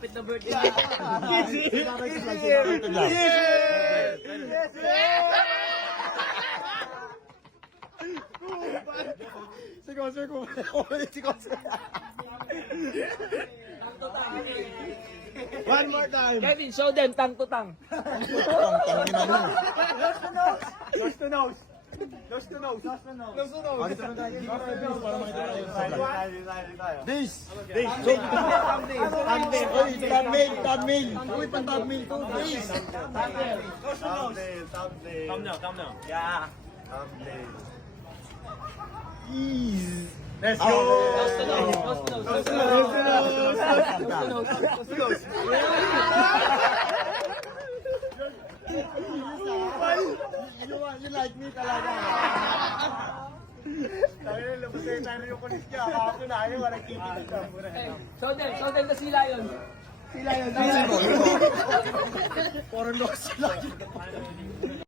Malapit na birthday niya. One more time. Kevin, show them tang to tang. Nose to nose. Nose to nose. Nose to nose. Nose to nose. This. This. Thumbnail. Oy, thumbnail. Thumbnail. Uy, pang thumbnail to. This. Thumbnail. Nose to nose. Thumbnail. Thumbnail. Thumbnail. Yeah. Thumbnail. Ease. Let's go. Nose to nose. Nose to nose. Nose to nose. Nose to nose. You like me talaga. Tayo na labas tayo tayo yung kulis niya. Ako na ayaw, walang kipit ito. Show them na sila yun. Sila yun. Puro nose sila.